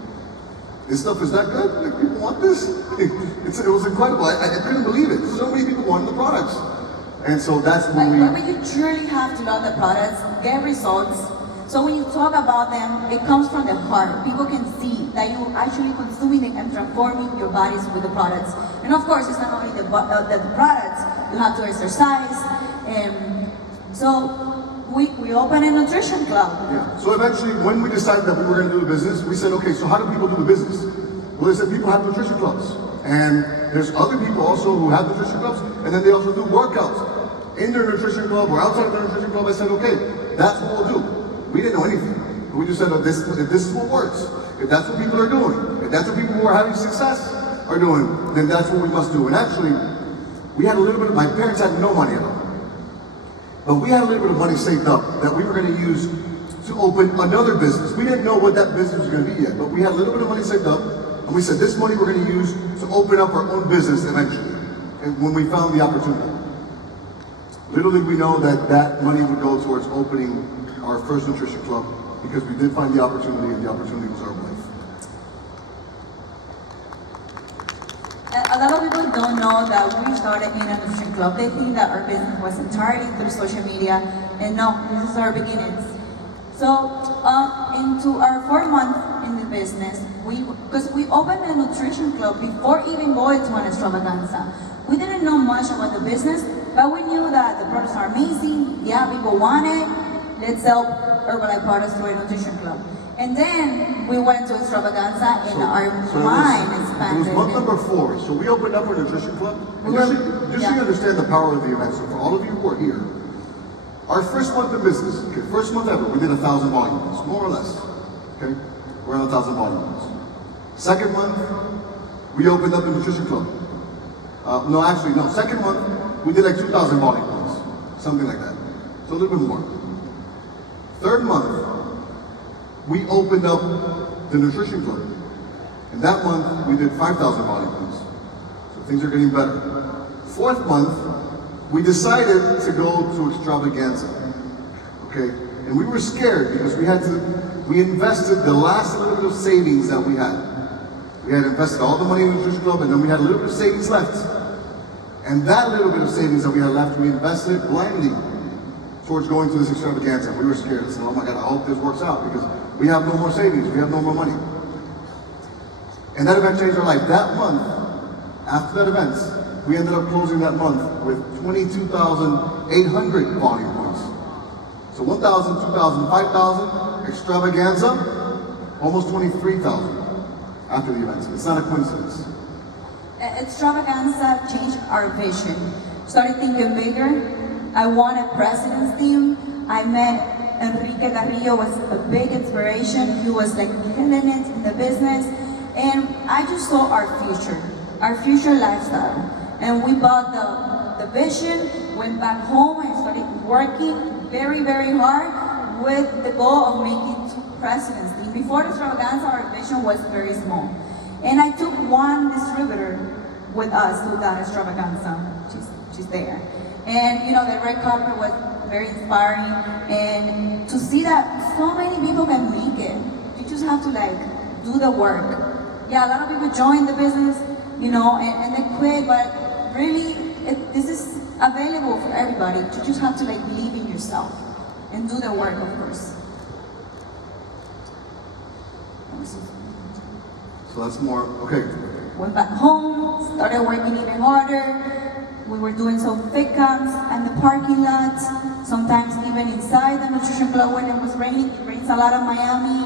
this stuff is that good? Like, people want this? It was incredible. I couldn't believe it. So many people wanted the products. And so that's when But you truly have to love the products, get results. So when you talk about them, it comes from the heart. People can see that you're actually consuming them and transforming your bodies with the products. And of course, it's not only the products, you have to exercise. So we opened a nutrition club. Yeah. So eventually, when we decided that we were going to do the business, we said, okay, so how do people do the business? Well, they said people have nutrition clubs. And there's other people also who have nutrition clubs, and then they also do workouts in their nutrition club or outside of their nutrition club. I said, okay, that's what we'll do. We didn't know anything. We just said, if this is what works, if that's what people are doing, if that's what people who are having success are doing, then that's what we must do. And actually, we had a little bit of, my parents had no money at all. But we had a little bit of money saved up that we were going to use to open another business. We didn't know what that business was going to be yet, but we had a little bit of money saved up, and we said, this money we're going to use to open up our own business eventually, and when we found the opportunity. Little did we know that that money would go towards opening our first nutrition club, because we did find the opportunity, and the opportunity was our wife. A lot of people don't know that we started in a nutrition club. They think that our business was entirely through social media, and no, this is our beginnings. So, into our 4 months in the business, because we opened a nutrition club before even going to an extravaganza. We didn't know much about the business, but we knew that the products are amazing, yeah, people want it, let's sell Herbalife products to a nutrition club. And then we went to extravaganza and our mind expanded. It was month number 4, so we opened up our nutrition club. And just so you understand the power of the event, so for all of you who are here, our first month of business, okay, first month ever, we did 1,000 volumes, more or less, okay? Around 1,000 volumes. Second month, we opened up the nutrition club. Second month, we did like 2,000 volumes, something like that. So a little bit more. Third month, we opened up the nutrition club. And that month, we did 5,000 volumes. So things are getting better. Fourth month, we decided to go to extravaganza. Okay? And we were scared because we invested the last little bit of savings that we had. We had invested all the money in the nutrition club, and then we had a little bit of savings left. And that little bit of savings that we had left, we invested blindly towards going to this extravaganza. We were scared. I said, oh my God, I hope this works out, because we have no more savings, we have no more money. And that event changed our life. That month, after that event, we ended up closing that month with 22,800 volume points. So 1,000, 2,000, 5,000, extravaganza, almost 23,000 after the event. It's not a coincidence. Extravaganza changed our vision. Started thinking bigger. I wanted president's team. I met Enrique Carrillo, was a big inspiration. He was like killing it in the business. And I just saw our future lifestyle. And we bought the vision, went back home and started working very, very hard with the goal of making 2 president's team. Before the extravaganza, our vision was very small. And I took one distributor with us to that extravaganza. She's there. And you know, the red carpet was very inspiring. And to see that so many people can make it, you just have to like do the work. Yeah, a lot of people join the business, you know, and they quit, but really, this is available for everybody. You just have to like believe in yourself and do the work, of course. So that's more, okay. Went back home, started working even harder. We were doing some fit camps in the parking lot, sometimes even inside the nutrition club when it was raining. It rains a lot in Miami.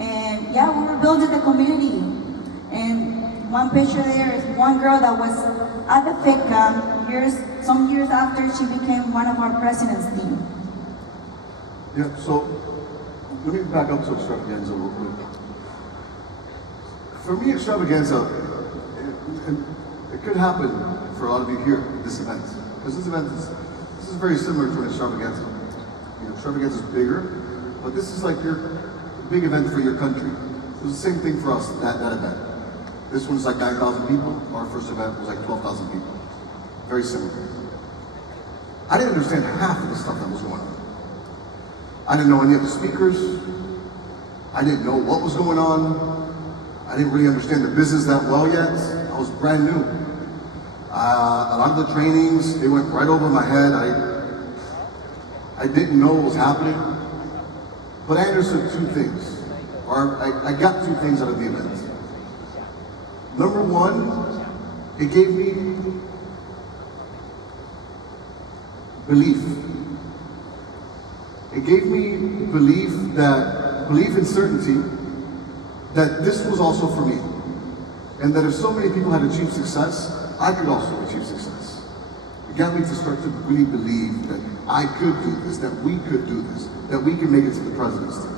And yeah, we were building the community. And one picture there is one girl that was at the fit camp some years after she became one of our president's team. Yeah, so let me back up to extravaganza real quick. For me, extravaganza, it could happen for a lot of you here at this event, because this is very similar to an extravaganza. You know, extravaganza is bigger, but this is like your big event for your country. It was the same thing for us, that event. This one's like 9,000 people. Our first event was like 12,000 people. Very similar. I didn't understand half of the stuff that was going on. I didn't know any of the speakers. I didn't know what was going on. I didn't really understand the business that well yet. I was brand new. A lot of the trainings, they went right over my head. I didn't know what was happening. But I understood 2 things. Or I got 2 things out of the event. Number 1, it gave me belief. It gave me belief in certainty that this was also for me. And that if so many people had achieved success, I could also achieve success. It got me to start to really believe that I could do this, that we could do this, that we could make it to the president's team.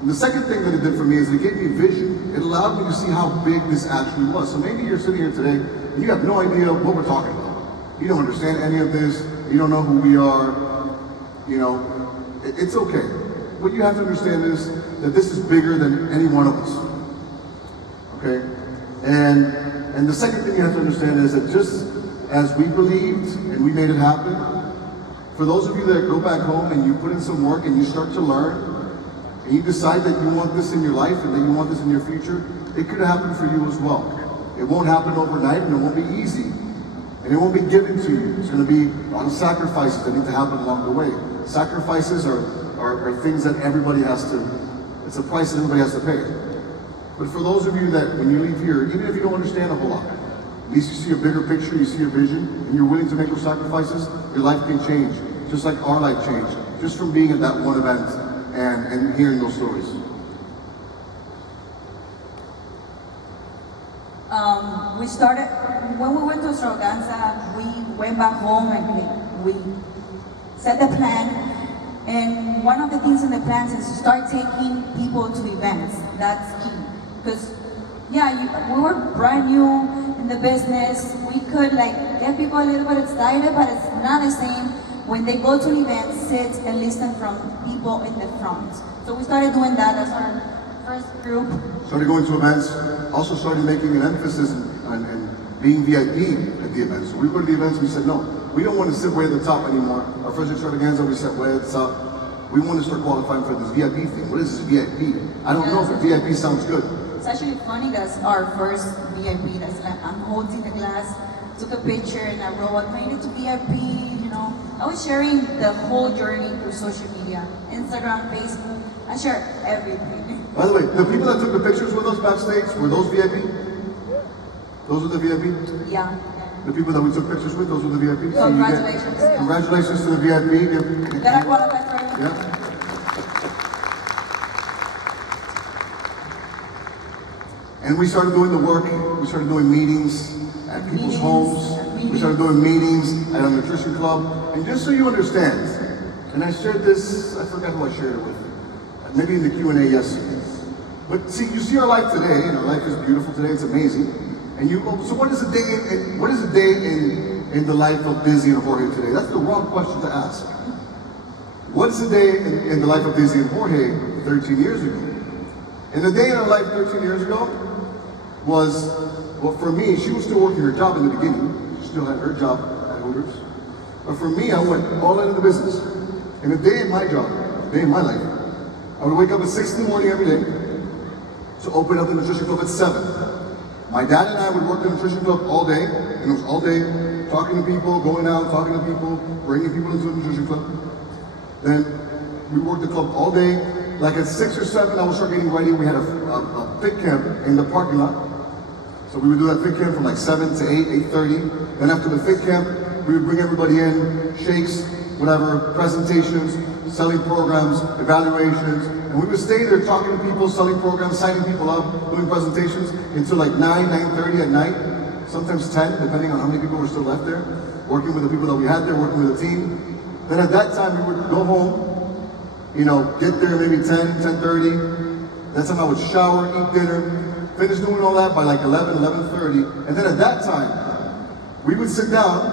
And the second thing that it did for me is it gave me vision. It allowed me to see how big this actually was. So maybe you're sitting here today and you have no idea what we're talking about. You don't understand any of this. You don't know who we are. You know, it's okay. What you have to understand is that this is bigger than any one of us. Okay? And the second thing you have to understand is that just as we believed and we made it happen, for those of you that go back home and you put in some work and you start to learn, and you decide that you want this in your life and that you want this in your future, it could happen for you as well. It won't happen overnight and it won't be easy. And it won't be given to you. It's going to be a lot of sacrifices that need to happen along the way. Sacrifices are things that everybody has to, it's a price that everybody has to pay. But for those of you that when you leave here, even if you don't understand a whole lot, at least you see a bigger picture, you see a vision, and you're willing to make those sacrifices, your life can change. Just like our life changed. Just from being at that one event and hearing those stories. We started, when we went to Extravaganza, we went back home and we set the plan. And one of the things in the plans is to start taking people to events. That's key. Because, yeah, we were brand new in the business. We could get people a little bit excited, but it's not the same when they go to an event, sit and listen from people in the front. So we started doing that as our first group. Started going to events, also started making an emphasis on being VIP at the events. So we go to the events, we said, no, we don't want to sit way at the top anymore. Our first extravaganza, we sat way at the top. We want to start qualifying for this VIP thing. What is this VIP? I don't know, but VIP sounds good. It's actually funny, that's our first VIP. That's like, I'm holding the glass, took a picture, and I wrote, I made it to VIP, you know. I was sharing the whole journey through social media, Instagram, Facebook. I share everything. By the way, the people that took the pictures with us backstage, were those VIP? Those were the VIP? Yeah. The people that we took pictures with, those were the VIP? Congratulations. So congratulations to the VIP. Gotta qualify for it. Yeah. And we started doing the work, we started doing meetings at people's homes, we started doing meetings at a nutrition club. And just so you understand, and I shared this, I forgot who I shared it with, maybe in the Q&A yesterday. But see, you see our life today, and our life is beautiful today, it's amazing. And so what is a day in the life of Dizzy and Jorge today? That's the wrong question to ask. What's a day in the life of Dizzy and Jorge 13 years ago? And the day in our life 13 years ago was, well, for me, she was still working her job in the beginning. She still had her job at Hooters. But for me, I went all into the business. And a day in my job, a day in my life, I would wake up at 6 in the morning every day to open up the nutrition club at 7. My dad and I would work the nutrition club all day, and it was all day talking to people, going out, talking to people, bringing people into the nutrition club. Then we worked the club all day. Like at 6 or 7, I would start getting ready. We had a fit camp in the parking lot. So we would do that fit camp from like 7 to 8, 8:30. Then after the fit camp, we would bring everybody in, shakes, whatever, presentations, selling programs, evaluations. And we would stay there talking to people, selling programs, signing people up, doing presentations until like 9, 9:30 at night, sometimes 10, depending on how many people were still left there, working with the people that we had there, working with the team. Then at that time, we would go home, you know, get there maybe 10, 10:30. That time I would shower, eat dinner, finish doing all that by like 11, 11:30. And then at that time, we would sit down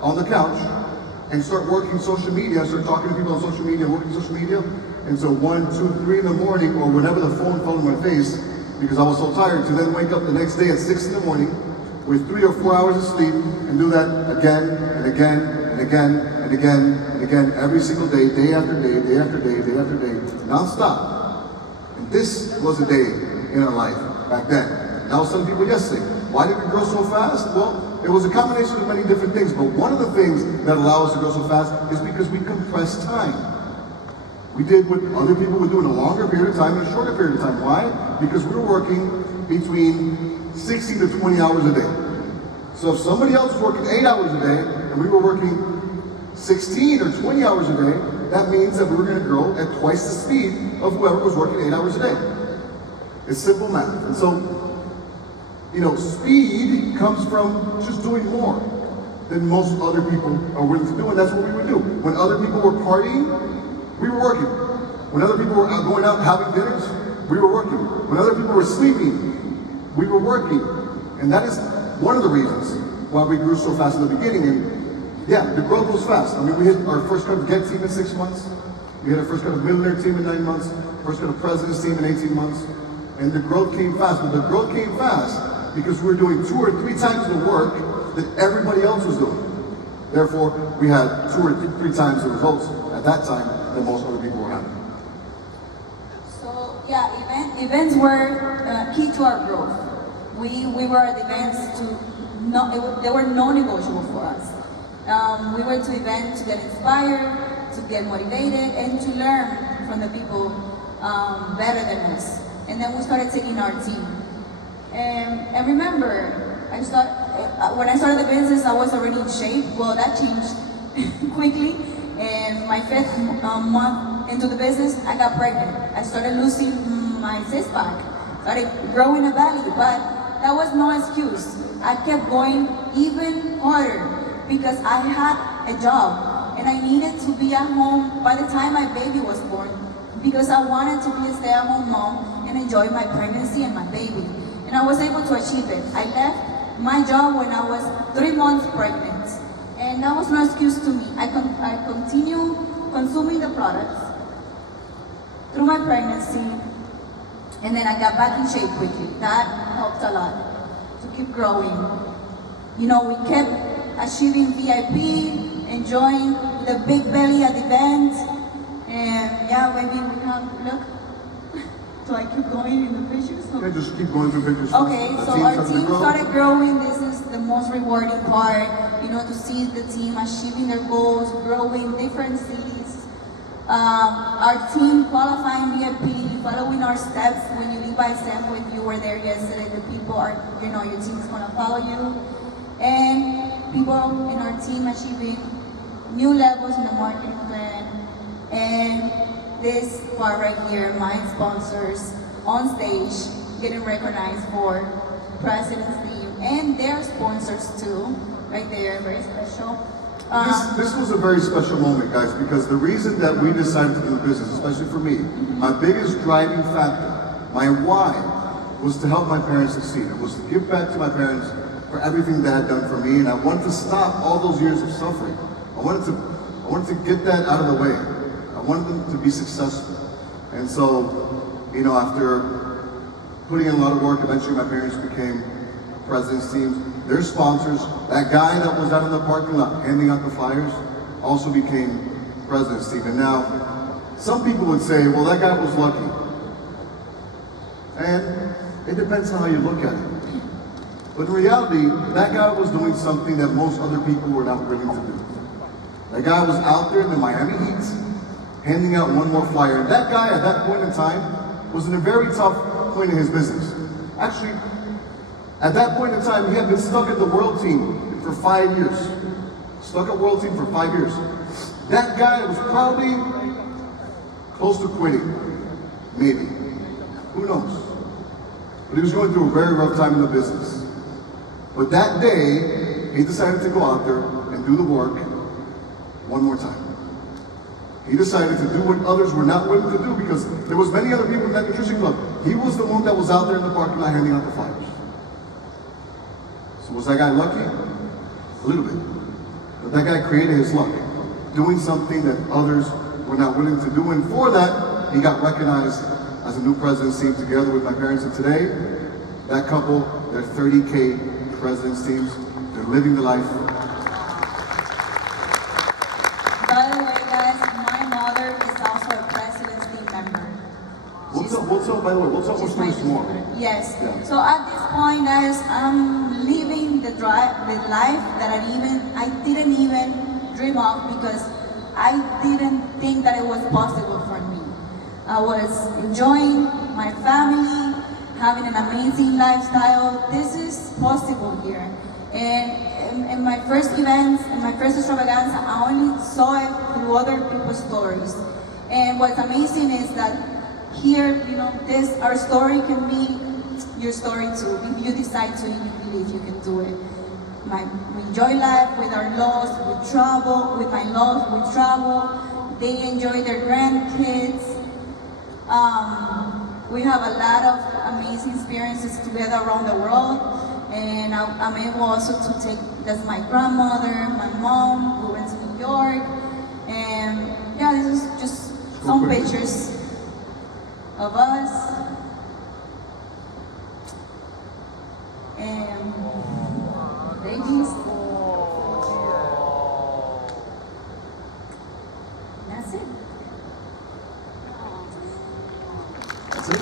on the couch and start working social media, start talking to people on social media, working social media. And so 1, 2, 3 in the morning, or whenever the phone fell in my face, because I was so tired, to then wake up the next day at 6 in the morning with 3 or 4 hours of sleep and do that again and again and again and again and again every single day, day after day, day after day, day after day, non-stop. And this was a day in our life back then. And I was telling people yesterday, why did we grow so fast? Well, it was a combination of many different things, but one of the things that allow us to grow so fast is because we compressed time. We did what other people would do in a longer period of time and a shorter period of time. Why? Because we were working between 60 to 20 hours a day. So if somebody else was working 8 hours a day and we were working 16 or 20 hours a day, that means that we were going to grow at twice the speed of whoever was working 8 hours a day. It's simple math. And so, you know, speed comes from just doing more than most other people are willing to do, and that's what we would do. When other people were partying, we were working. When other people were out going out having dinners, we were working. When other people were sleeping, we were working. And that is one of the reasons why we grew so fast in the beginning. And yeah, the growth was fast. I mean, we hit our first kind of get team in 6 months. We had our first kind of millionaire team in 9 months. First kind of president's team in 18 months. And the growth came fast. But the growth came fast because we were doing 2 or 3 times the work that everybody else was doing. Therefore, we had 2 or 3 times the results at that time that most other people were having. So yeah, events were key to our growth. We were at events they were non-negotiable for us. We went to events to get inspired, to get motivated, and to learn from the people better than us. And then we started taking our team. And remember, when I started the business, I was already in shape. Well, that changed quickly. And my 5th month into the business, I got pregnant. I started losing my six-pack, started growing a belly, but that was no excuse. I kept going even harder because I had a job and I needed to be at home by the time my baby was born because I wanted to be a stay-at-home mom and enjoy my pregnancy and my baby. And I was able to achieve it. I left my job when I was 3 months pregnant. And that was no excuse to me. I continue consuming the products through my pregnancy, and then I got back in shape quickly. That helped a lot to keep growing. You know, we kept achieving VIP, enjoying the big belly at events, and yeah, maybe we have, look, so I keep going in the pictures? Yeah, just keep going through pictures. Okay, so our team started growing. This is the most rewarding part, you know, to see the team achieving their goals, growing different cities. Our team qualifying VIP, following our steps. When you leave by example, if you were there yesterday, the people are, you know, your team is going to follow you. And people in our team achieving new levels in the marketing plan. And this part right here, my sponsors on stage getting recognized for President's Team and their sponsors too, right there, very special. This was a very special moment, guys, because the reason that we decided to do the business, especially for me, my biggest driving factor, my why, was to help my parents succeed. It was to give back to my parents for everything they had done for me, and I wanted to stop all those years of suffering. I wanted to get that out of the way. I wanted them to be successful. And so, you know, after putting in a lot of work, eventually my parents became president's teams. Their sponsors, that guy that was out in the parking lot handing out the flyers, also became president's team. And now, some people would say, well, that guy was lucky. And it depends on how you look at it. But in reality, that guy was doing something that most other people were not willing to do. That guy was out there in the Miami Heat, handing out one more flyer. And that guy, at that point in time, was in a very tough point in his business. Actually, at that point in time, he had been stuck at the world team for 5 years. Stuck at world team for 5 years. That guy was probably close to quitting. Maybe. Who knows? But he was going through a very rough time in the business. But that day, he decided to go out there and do the work one more time. He decided to do what others were not willing to do because there was many other people in that nutrition club. He was the one that was out there in the parking lot handing out the flyers. So was that guy lucky? A little bit. But that guy created his luck, doing something that others were not willing to do. And for that, he got recognized as a new president's team together with my parents. And today, that couple, they're 30K president's teams. They're living the life. By the way, guys, my mother is also a president's team member. By the way, we'll talk more. Yes. Yeah. So at this point, guys, I'm living the life that I didn't even dream of because I didn't think that it was possible for me. I was enjoying my family, having an amazing lifestyle. This is possible here. And in my first events, in my first extravaganza, I only saw it through other people's stories. And what's amazing is that here, you know, our story can be your story too. If you decide to, and you believe you can do it. We enjoy life with our loves, we travel. With my loves, we travel. They enjoy their grandkids. We have a lot of amazing experiences together around the world, and I'm able also to take, that's my grandmother, my mom, we went to New York, and yeah, this is just some pictures of us. And babies. That's it. That's it?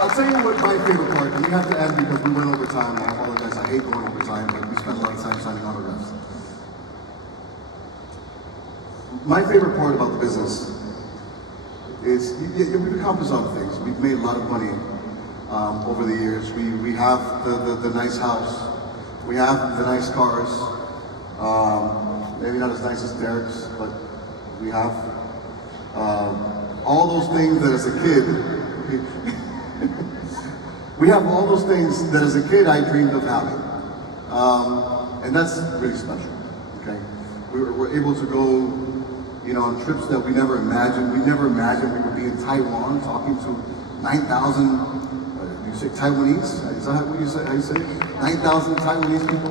I'll tell you what my favorite part, and we have to end because we went over time, and I apologize, I hate going over time, but we spent a lot of time signing autographs. My favorite part about the business is we've accomplished a lot of things. We've made a lot of money over the years. We have the nice house. We have the nice cars. Maybe not as nice as Derek's, but we have all those things that as a kid, we have all those things that as a kid I dreamed of having. And that's really special, okay? We're able to go, you know, on trips that we never imagined. We never imagined we would be in Taiwan talking to 9,000, you say Taiwanese? Is that what you say? How you say it? 9,000 Taiwanese people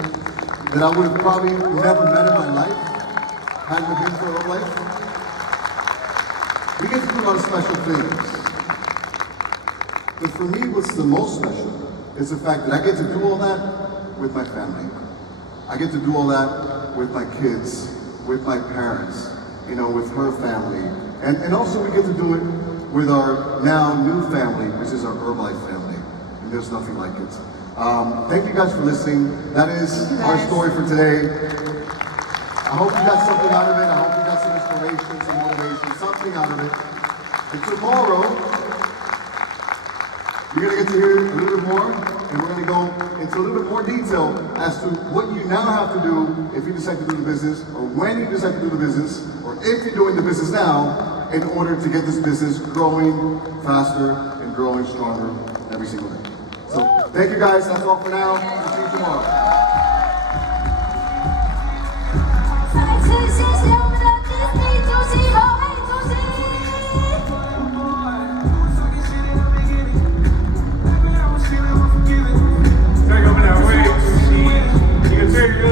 that I would have probably never met in my life, hadn't been for a life. We get to do a lot of special things. But for me, what's the most special is the fact that I get to do all that with my family. I get to do all that with my kids, with my parents, you know, with her family. And also we get to do it with our now new family, which is our Herbalife family. And there's nothing like it. Thank you guys for listening. That is our story for today. I hope you got something out of it. I hope you got some inspiration, some motivation, something out of it. And tomorrow, you're going to get to hear a little bit more, and we're going to go into a little bit more detail as to what you now have to do if you decide to do the business, or when you decide to do the business, or if you're doing the business now, in order to get this business growing faster and growing stronger every single day. So, thank you guys. That's all for now. We'll see you tomorrow.